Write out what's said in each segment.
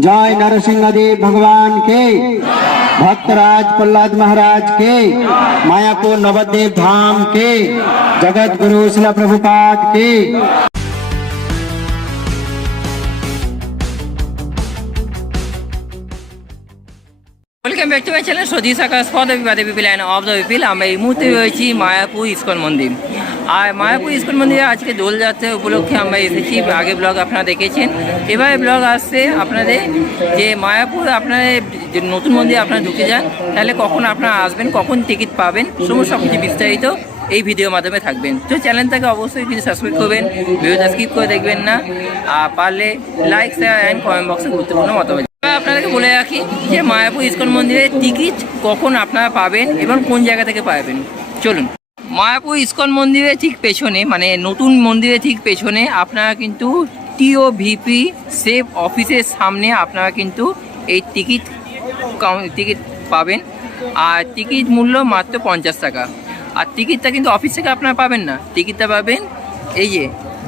जय नरसिंहदेव भगवान के। भक्तराज प्रहलाद महाराज के। मायापुर नवदेव धाम के। जगत गुरु शिला प्रभुपाद के। Welcome back to my channel Satish Akash for the বিবাদে people and of the people আমরা এই মুহূর্তে রয়েছি মায়াপুর ইস্কন মন্দির। আর মায়াপুর ইস্কন মন্দিরে আজকে দোলযাত্রা উপলক্ষে আমরা এসেছি। আগে ব্লগ আপনারা দেখেছেন। এবারে ব্লগ আসছে আপনাদের যে মায়াপুর আপনারা যে নতুন মন্দিরে আপনারা ঢুকে যান, তাহলে কখন আপনারা আসবেন, কখন টিকিট পাবেন, সমস্ত কিছু বিস্তারিত এই ভিডিওর মাধ্যমে থাকবেন। তো চ্যানেলটাকে অবশ্যই কিছু সাবস্ক্রাইব করবেন, ভিডিওটা স্কিপ করে দেখবেন না। আর পারলে লাইক, শেয়ার, অ্যান্ড কমেন্ট বক্সে গুরুত্বপূর্ণ মতামত আপনাদেরকে বলে রাখি যে মায়াপুর ইস্কন মন্দিরের টিকিট কখন আপনারা পাবেন এবং কোন জায়গা থেকে পাবেন। চলুন। মায়াপুর ইস্কন মন্দিরের ঠিক পেছনে মানে নতুন মন্দিরের ঠিক পেছনে আপনারা কিন্তু টিও ভিপি সেভ অফিসের সামনে আপনারা কিন্তু এই টিকিট টিকিট পাবেন। আর টিকিট মূল্য মাত্র পঞ্চাশ টাকা। আর টিকিটটা কিন্তু অফিস থেকে আপনারা পাবেন না। টিকিটটা পাবেন এই যে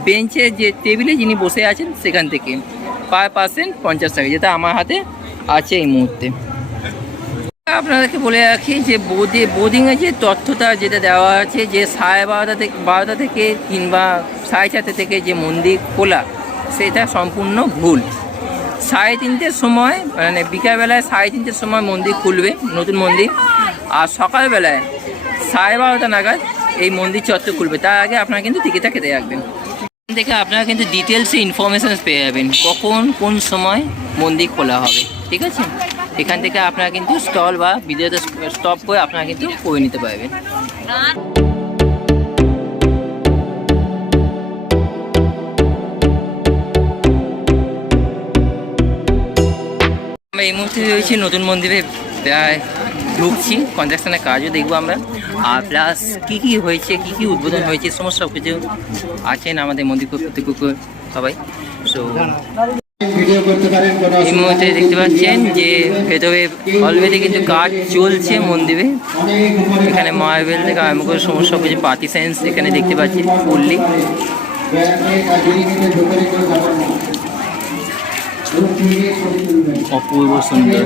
বেঞ্চে যে টেবিলে যিনি বসে আছেন সেখান থেকে। পার পার্সেন্ট পঞ্চাশ টাকা, যেটা আমার হাতে আছে এই মুহূর্তে। আপনাদেরকে বলে রাখি যে বোর্ডে বোর্ডিংয়ে যে তথ্যটা যেটা দেওয়া আছে, যে সাড়ে বারোটা থেকে বারোটা থেকে কিংবা সাড়ে চারটে থেকে যে মন্দির খোলা, সেটা সম্পূর্ণ ভুল। সাড়ে তিনটের সময় মানে বিকালবেলায় সাড়ে তিনটের সময় মন্দির খুলবে, নতুন মন্দির, আর সকালবেলায় সাড়ে বারোটা নাগাদ এই মন্দির চত্বর খুলবে। তার আগে আপনারা কিন্তু টিকিটটা কেটে রাখবেন। থেকে আপনারা কিন্তু ডিটেলসে ইনফরমেশান পেয়ে যাবেন কখন, কোন সময় মন্দির খোলা হবে, ঠিক আছে? এখান থেকে আপনারা কিন্তু স্টল বা ভিডিওতে স্টপ করে আপনারা কিন্তু করে নিতে পারবেন। আমরা এই মুহূর্তে রয়েছি নতুন মন্দিরে, প্রায় ঢুকছি কনস্ট্রাকশনের কাজও দেখব আমরা। আর প্লাস কী কী হয়েছে, কী কী উদ্বোধন হয়েছে, সমস্ত সব কিছু আছেন আমাদের মন্দির কর্তৃপক্ষ সবাই। সো এই মুহূর্তে দেখতে পাচ্ছেন যে ভেতরে অলরেডি কিন্তু কাজ চলছে মন্দিরে। এখানে মার্বেল থেকে আরম্ভ করে সমস্ত কিছু পার্টি সায়েন্স এখানে দেখতে পাচ্ছি ফুললি অপূর্ব সুন্দর।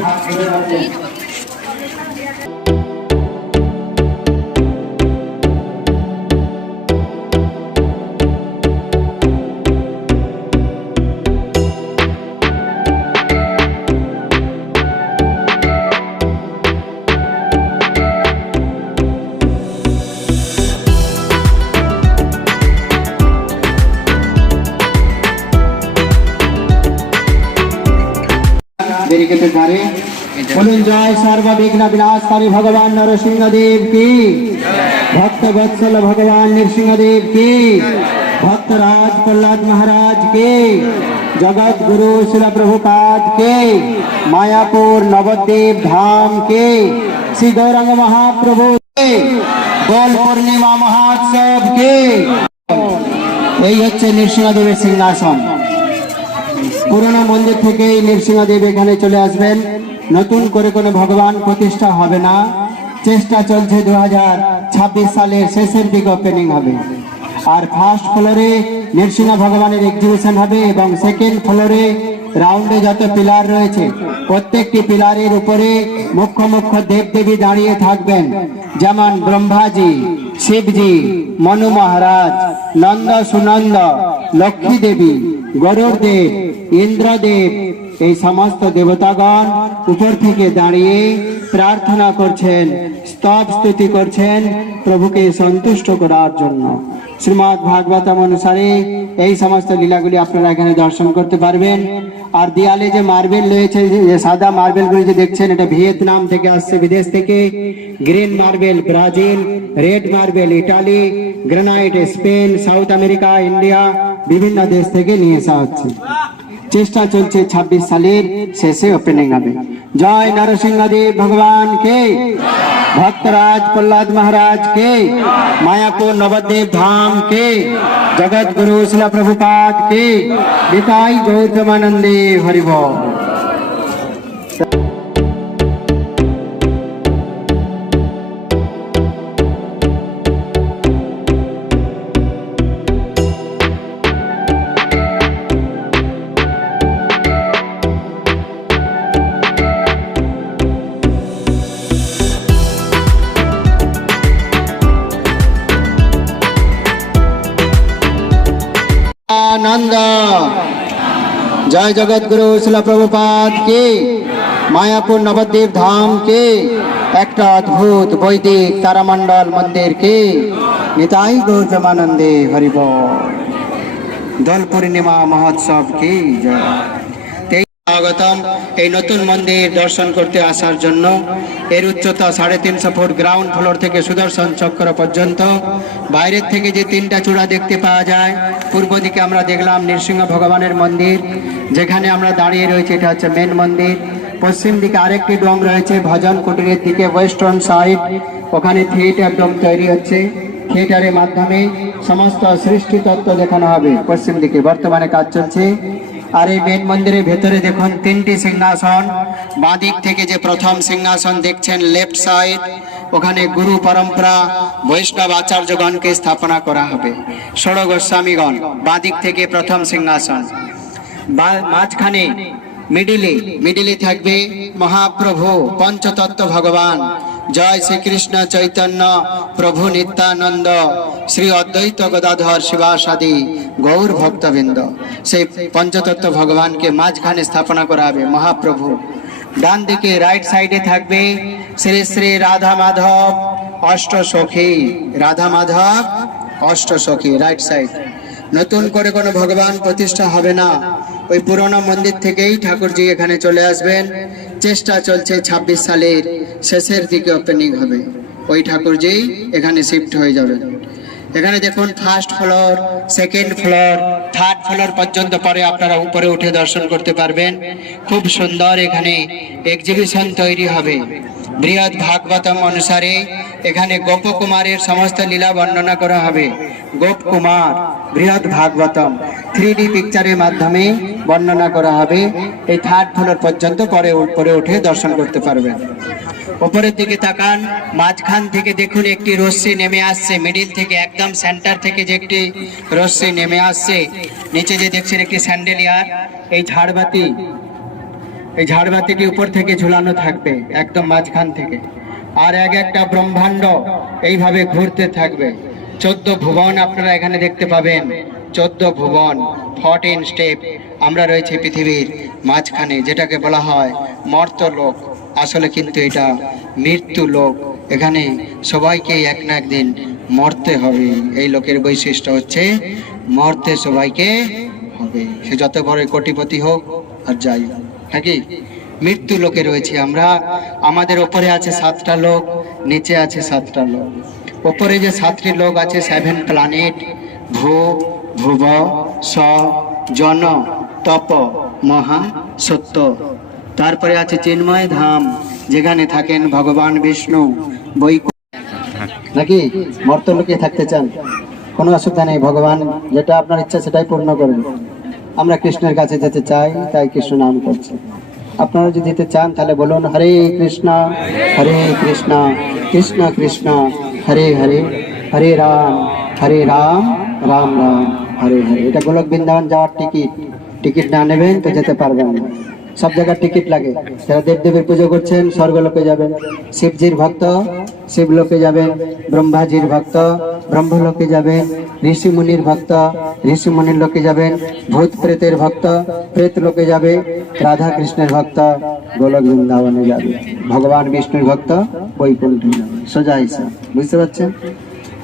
সর্ববিঘ্ন বিনাশকারী ভগবান নরসিংহদেব কি? ভক্ত বৎসল ভগবান নৃসিংহদেব কি? ভক্ত রাজ প্রহ্লাদ মহারাজ কে? জগৎ গুরু শিল প্রভুপাদ কে? মায়াপুর নবদ্বীপ ধাম কে? শ্রী গৌরঙ্গ মহাপ্রভু কে? দোল পূর্ণিমা মহোৎসব কে? এই হচ্ছে নৃসিংহদেবের সিংহাসন। পুরনো মন্দির থেকেই নৃসিংহদেব এখানে চলে আসবেন। নতুন করে কোনো ভগবান প্রতিষ্ঠা হবে না। চেষ্টা চলছে দু হাজার ছাব্বিশ সালের শেষের দিকে ওপেনিং হবে। আর ফার্স্ট ফ্লোরে নৃসিংহ ভগবানের এক্সিবিশন হবে এবং সেকেন্ড ফ্লোরে রাউন্ডে যত পিলার রয়েছে, প্রত্যেকটি পিলারের উপরে মুখ্য মুখ্য দেবদেবী দাঁড়িয়ে থাকবেন। যেমন ব্রহ্মাজি, শিবজি, মনু মহারাজ, নন্দ সুনন্দ, লক্ষ্মী দেবী গরুর দেব, ইন্দ্রদেব এই সমস্ত দেবতাগণ উপর থেকে দাঁড়িয়ে প্রার্থনা করছেন, স্তব স্তুতি করছেন প্রভুকে সন্তুষ্ট করার জন্য। শ্রীমৎ ভাগবতম অনুসারে এই সমস্ত লীলাগুলি আপনারা এখানে দর্শন করতে পারবেন। আর দেয়ালে যে মার্বেল রয়েছে, যে সাদা মার্বেলগুলি যে দেখছেন, এটা ভিয়েতনাম থেকে আসছে, বিদেশ থেকে। Green marble, Brazil, red marble, Italy, granite, Spain, South America, India, বিভিন্ন দেশ থেকে নিয়ে আসা হচ্ছে। চেষ্টা চলছে ২৬ সালের শেষে ওপেনিং হবে। জয় নরসিংহদেব ভগবান কে? ভক্তরাজ প্রহ্লাদ মহারাজ কে? মায়াপুর নবদ্বীপ ধাম কে? জগৎ গুরু শিলা প্রভুপাদ কে? নিতাই গৌতমানন্দে হরিব আনন্দ জয় জগৎগুরু শিলা প্রভুপাদ কে? মায়াপুর নবদ্বীপ ধাম কে? একটা অদ্ভুত বৈদিক তারামণ্ডল মন্দির কে? নিতাই গৌরমানন্দে হরিব দোল পূর্ণিমা মহোৎসব কি? জয় স্বাগতম। এই নতুন মন্দির দর্শন করতে আসার জন্য এর উচ্চতা সাড়ে তিনশো ফুট গ্রাউন্ড ফ্লোর থেকে সুদর্শন চক্র পর্যন্ত। বাইরের থেকে যে তিনটা চূড়া দেখতে পাওয়া যায়, পূর্ব দিকে আমরা দেখলাম নৃসিংহ ভগবানের মন্দির, যেখানে আমরা দাঁড়িয়ে রয়েছে, এটা হচ্ছে মেন মন্দির। পশ্চিম দিকে আরেকটি ডোম রয়েছে, ভজন কুটিরের দিকে ওয়েস্টার্ন সাইড ওখানে থিয়েটার ডোম তৈরি হচ্ছে। থিয়েটারের মাধ্যমে সমস্ত সৃষ্টি তত্ত্ব দেখানো হবে পশ্চিম দিকে। বর্তমানে কাজ চলছে। আর এই মেন মন্দিরের ভেতরে দেখুন তিনটি সিংহাসন। বাঁদিক থেকে যে প্রথম সিংহাসন দেখছেন লেফট সাইড ওখানে গুরু পরম্পরা, বৈষ্ণব আচার্যগণকে স্থাপনা করা হবে। ষোড় গোস্বামীগণ, বাঁদিক থেকে প্রথম সিংহাসন। মাঝখানে মিডিলে মিডিলে থাকবে মহাপ্রভু, পঞ্চতত্ত্ব ভগবান। জয় শ্রীকৃষ্ণ চৈতন্য প্রভু নিত্যানন্দ, শ্রী অদ্বৈত গদাধর শিবাসাদি গৌর ভক্তবৃন্দ। সেই পঞ্চতত্ত্ব ভগবানকে মাঝখানে স্থাপনা করা হবে মহাপ্রভু। ডান দিকে রাইট সাইডে থাকবে শ্রী শ্রী রাধা মাধব অষ্ট সখী রাধা মাধব অষ্ট সখী রাইট সাইড নতুন করে কোনো ভগবান প্রতিষ্ঠা হবে না। ওই পুরোনো মন্দির থেকেই ঠাকুরজি এখানে চলে আসবেন। চেষ্টা চলছে ২৬ সালের শেষের দিকে ওপেনিং হবে। ওই ঠাকুরজি এখানে শিফট হয়ে যাবেন। এখানে দেখুন first floor second floor third floor পর্যন্ত পরে আপনারা উপরে উঠে দর্শন করতে পারবেন। খুব সুন্দর এখানে এক্সিবিশন তৈরি হবে। বৃহৎ ভাগবতম অনুসারে এখানে গোপকুমারের সমস্ত লীলা বর্ণনা করা হবে। গোপকুমার, বৃহৎ ভাগবতম থ্রি পিকচারের মাধ্যমে বর্ণনা করা হবে। এই থার্ড ফ্লোর পর্যন্ত পরে উপরে উঠে দর্শন করতে পারবেন। উপরের দিকে তাকান, মাঝখান থেকে দেখুন একটি রশ্মি নেমে আসছে মিডিল থেকে একদম সেন্টার থেকে যে একটি রশ্মি নেমে আসছে, নিচে যে দেখছেন একটি স্যান্ডেলিয়ার এই ঝাড়বাতি, এই ঝাড়বাতিটি উপর থেকে ঝুলানো থাকবে, একদম মাঝখান থেকে। আর এক একটা ব্রহ্মাণ্ড এইভাবে ঘুরতে থাকবে। চোদ্দ ভুবন আপনারা এখানে দেখতে পাবেন। চোদ্দ ভুবন ফর্টিন স্টেপ আমরা রয়েছে পৃথিবীর মাঝখানে, যেটাকে বলা হয় মর্ত লোক আসলে কিন্তু এটা মৃত্যু লোক। এখানে সবাইকে এক না একদিন মরতে হবে। এই লোকের বৈশিষ্ট্য হচ্ছে মরতে সবাইকে হবে। সে যত বড় কোটিপতি হোক আর যাই হোক। নাকি? মৃত্যু লোকে রয়েছে আমরা। আমাদের ওপরে আছে সাতটা লোক, নিচে আছে সাতটা লোক। ওপরে যে সাতটি লোক আছে সেভেন প্ল্যানেট ভূ, ভুব, স, জন, তপ, মহা, সত্য। তারপরে আছে চিন্ময় ধাম, যেখানে থাকেন ভগবান বিষ্ণু নাকি? মর্তলোকে থাকতে চান? কোনো অসুবিধা নেই, ভগবান যেটা আপনার ইচ্ছা সেটাই পূর্ণ করবে আমরা কৃষ্ণের কাছে যেতে চাই, তাই কৃষ্ণ নাম করছি। আপনারা যদি যেতে চান, তাহলে বলুন, হরে কৃষ্ণ হরে কৃষ্ণ কৃষ্ণ কৃষ্ণ, হরে হরে হরে রাম হরে রাম রাম রাম, হরে হরে। এটা গোলক বৃন্দাবন যাওয়ার টিকিট। টিকিট না নেবেন তো যেতে পারবেন না। সব জায়গায় টিকিট লাগে। যারা দেবদেবীর পুজো করছেন, স্বর্গলোকে যাবেন। শিবজির ভক্ত, শিবলোকে যাবেন, ব্রহ্মাজির ভক্ত, ব্রহ্মলোকে যাবেন ঋষি মুনির ভক্ত ঋষি মুনির লোকে যাবেন, ভূত প্রেতের ভক্ত, প্রেত লোকে যাবে রাধা কৃষ্ণের ভক্ত, গোলক বৃন্দাবনে যাবে। ভগবান বিষ্ণুর ভক্ত, বৈকুণ্ঠে সোজা হিসাব বুঝতে পারছেন?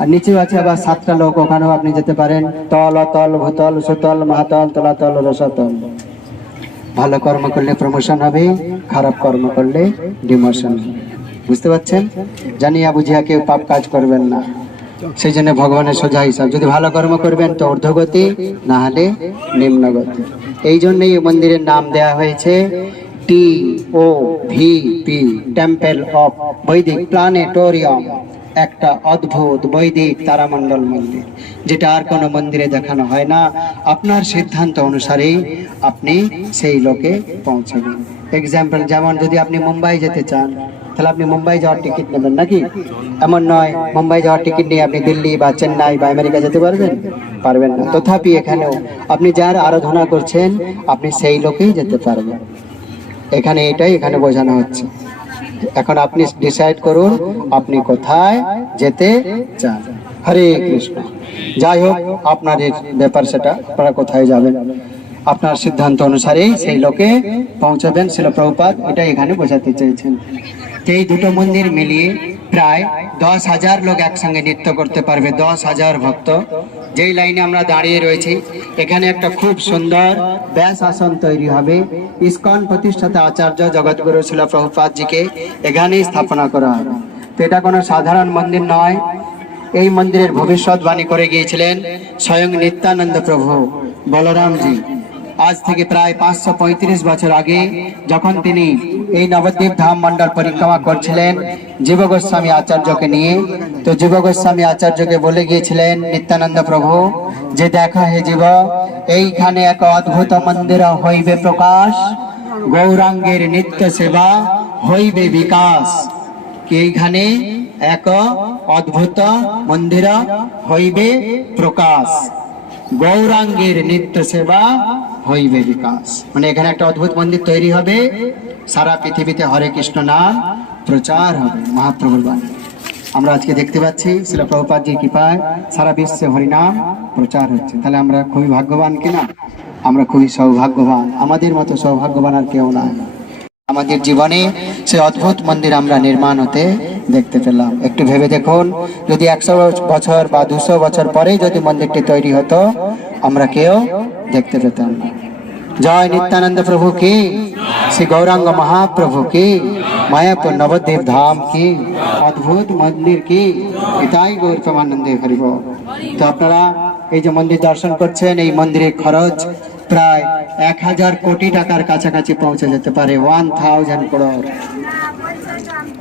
আর নিচেও আছে আবার সাতটা লোক, ওখানেও আপনি যেতে পারেন। তল, অতল, ভূতল, সুতল মহাতল তলাতল, রসাতল। ভালো কর্ম করলে প্রমোশন হবে, খারাপ কর্ম করলে ডিমোশন হবে। বুঝতে পারছেন? জানিয়া বুঝিয়া কেউ পাপ কাজ করবেন না। সেই জন্য ভগবানের সোজা হিসাব। যদি ভালো কর্ম করবেন তো ঊর্ধ্বগতি না হলে নিম্নগতি। এই জন্যই এই মন্দিরের নাম দেয়া হয়েছে T O V P temple of Vedic planetarium একটা অদ্ভুত বৈদিক তারামণ্ডল মন্দির, যেটা আর কোনো মন্দিরে দেখানো হয় না। আপনার সিদ্ধান্ত অনুসারেই আপনি সেই লোকে পৌঁছবেন। এক্সাম্পল যেমন যদি আপনি মুম্বাই যেতে চান, তাহলে আপনি মুম্বাই যাওয়ার টিকিট নেবেন নাকি? এমন নয়, মুম্বাই যাওয়ার টিকিট নিয়ে আপনি দিল্লি বা চেন্নাই বা আমেরিকা যেতে পারবেন? পারবেন না। তথাপি এখানেও আপনি যার আরাধনা করছেন, আপনি সেই লোকেই যেতে পারবেন। এখানে এটাই এখানে বোঝানো হচ্ছে। এখন আপনি ডিসাইড করুন আপনি কোথায় যেতে চান। হরে কৃষ্ণ। যাই হোক, আপনার ব্যাপার সেটা, আপনারা কোথায় যাবেন? আপনার সিদ্ধান্ত অনুসারেই সেই লোকে পৌঁছাবেন। শিল প্রভুপাত এটা এখানে বোঝাতে চেয়েছেন। এই দুটো মন্দির মিলিয়ে প্রায় দশ হাজার লোক একসঙ্গে নৃত্য করতে পারবে, দশ হাজার ভক্ত। যেই লাইনে আমরা দাঁড়িয়ে রয়েছি, এখানে একটা খুব সুন্দর ব্যাস আসন তৈরি হবে। ইস্কন প্রতিষ্ঠাতা আচার্য জগৎগুরু শিল প্রভুপাত জিকে এখানেই স্থাপনা করা হবে। তো এটা কোনো সাধারণ মন্দির নয়। এই মন্দিরের ভবিষ্যৎবাণী করে গিয়েছিলেন স্বয়ং নিত্যানন্দ প্রভু বলরামজি। আজ থেকে প্রায় পাঁচশো পঁয়ত্রিশ বছর আগে যখন তিনি এই নবদ্বীপ ধাম মন্ডল পরিক্রমা করছিলেন, জীব গোস্বামী আচার্যকে নিয়ে, তো জীব গোস্বামী আচার্যকে বলে গিয়েছিলেন, নিত্যানন্দ প্রভু, যে দেখা হে জীব, এইখানে এক অদ্ভুত মন্দির হইবে প্রকাশ, গৌরাঙ্গের নিত্য সেবা হইবে বিকাশ। এইখানে এক অদ্ভুত মন্দির হইবে প্রকাশ। গৌরাঙ্গের নিত্য সেবা হইবে বিকাশ মানে এখানে একটা অদ্ভুত মন্দির তৈরি হবে। সারা পৃথিবীতে হরে কৃষ্ণ নাম প্রচার হবে মহাপ্রভুর বাণী। আমরা আজকে দেখতে পাচ্ছি শিল প্রভুপাদজির কৃপায় সারা বিশ্বে হরিনাম প্রচার হচ্ছে। তাহলে আমরা খুবই ভাগ্যবান কিনা আমরা খুবই সৌভাগ্যবান। আমাদের মতো সৌভাগ্যবান আর কেউ নাই। আমাদের জীবনে সে অদ্ভুত মন্দির আমরা নির্মাণ হতে দেখতে পেলাম। একটু ভেবে দেখুন, যদি একশো বছর বা দুশো বছর পরে যদি মন্দিরটি তৈরি হতো, আমরা কেউ দেখতে পেতাম না। জয় নিত্যানন্দ প্রভু কি? শ্রী গৌরাঙ্গ মহাপ্রভু কি? মায়াপুর নবদ্বীপ ধাম কি? অদ্ভুত মন্দির কি? এটাই গৌর প্রেমানন্দে হরিব। তো আপনারা এই যে মন্দির দর্শন করছেন, এই মন্দিরের খরচ প্রায় এক হাজার কোটি টাকার কাছাকাছি পৌঁছে যেতে পারে ওয়ান থাউজেন্ড করোড়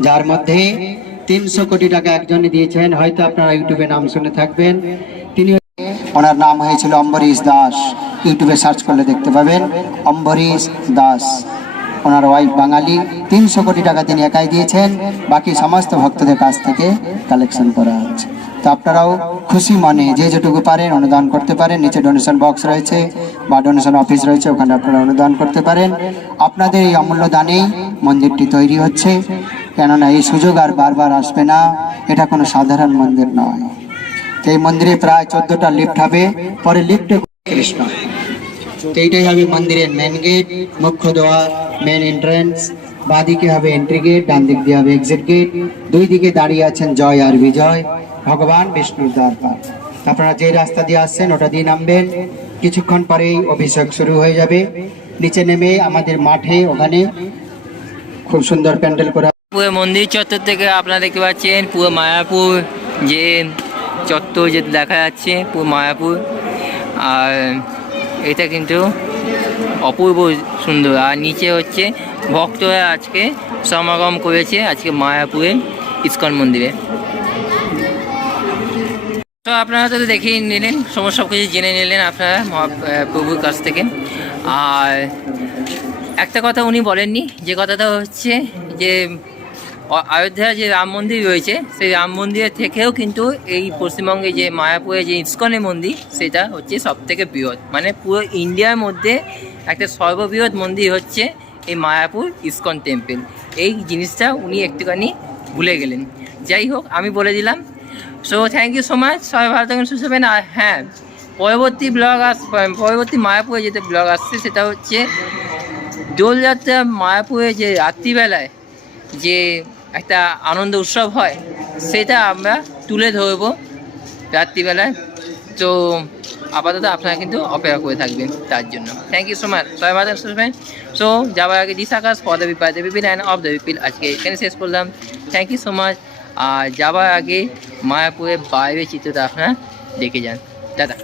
যার মধ্যে তিনশো কোটি টাকা একজনে দিয়েছেন, হয়তো আপনারা ইউটিউবে নাম শুনে থাকবেন। তিনি ওনার নাম হয়েছিল অম্বরীশ দাস। ইউটিউবে সার্চ করলে দেখতে পাবেন, অম্বরীশ দাস। ওনার ওয়াইফ বাঙালি। তিনশো কোটি টাকা তিনি একাই দিয়েছেন। বাকি সমস্ত ভক্তদের কাছ থেকে কালেকশন করা হচ্ছে। তো আপনারাও খুশি মনে যে যেটুকু পারেন অনুদান করতে পারেন। নিচে ডোনেশন বক্স রয়েছে বা ডোনেশন অফিস রয়েছে, ওখানে আপনারা অনুদান করতে পারেন। আপনাদের এই অমূল্য দানেই মন্দিরটি তৈরি হচ্ছে। কেননা এই সুযোগ আর বারবার আসবে না। এটা কোনো সাধারণ মন্দির নয়। এই মন্দিরে প্রায় চোদ্দটা লিফট হবে। পরে লিফটে কৃষ্ণ। তো এইটাই হবে মন্দিরের মেন গেট মুখ্য দ্বার মেন এন্ট্রান্স বাঁদিকে হবে এন্ট্রি গেট ডান দিক দিয়ে হবে এক্সিট গেট দুই দিকে দাঁড়িয়ে আছেন জয় আর বিজয়। ভগবান বিষ্ণুর দরবার। আপনারা যে রাস্তা দিয়ে আসছেন, ওটা দিয়ে নামবেন। কিছুক্ষণ পরেই অভিষেক শুরু হয়ে যাবে। নিচে নেমে আমাদের মাঠে ওখানে খুব সুন্দর প্যান্ডেল করা পুরো মন্দির চত্বর থেকে আপনারা দেখতে পাচ্ছেন, পুরো মায়াপুর, যে চত্বর যে দেখা যাচ্ছে, পুরো মায়াপুর। আর এটা কিন্তু অপূর্ব সুন্দর। আর নিচে হচ্ছে ভক্তরা আজকে সমাগম করেছে, আজকে মায়াপুরে ইস্কন মন্দিরে। তো আপনারা তো দেখেই নিলেন, সমস্ত সব কিছু জেনে নিলেন আপনারা মহাপ্রভুর কাছ থেকে। আর একটা কথা উনি বলেননি, যে কথাটা হচ্ছে যে অ- অযোধ্যার যে রাম মন্দির রয়েছে, সেই রাম মন্দিরের থেকেও কিন্তু এই পশ্চিমবঙ্গে যে মায়াপুরে যে ইস্কনের মন্দির, সেটা হচ্ছে সব থেকে বৃহৎ। মানে পুরো ইন্ডিয়ার মধ্যে একটা সর্ববৃহৎ মন্দির হচ্ছে এই মায়াপুর ইস্কন টেম্পল। এই জিনিসটা উনি একটুখানি ভুলে গেলেন। যাই হোক, আমি বলে দিলাম। So thank you so much সবাই ভালো থাকেন, সুস্থ থাকবেন আর হ্যাঁ পরবর্তী ব্লগ আস, পরবর্তী মায়াপুরে যেতে ব্লগ আসছে, সেটা হচ্ছে দোলযাত্রা মায়াপুরে যে রাত্রিবেলায় যে একটা আনন্দ উৎসব হয়, সেটা আমরা তুলে ধরবো রাত্রিবেলায়। তো আপাতত আপনারা কিন্তু অপেক্ষা করে থাকবেন তার জন্য। থ্যাংক ইউ সো মাচ সবাই ভালো থাকবেন সো যাওয়ার আগে দিশাকাশ for the বিপার the people and of the people আজকে এখানে শেষ করলাম। থ্যাংক ইউ সো মাচ আর যাওয়ার আগে মায়াপুরের বাইরের চিত্রটা আপনারা দেখে যান। দাদা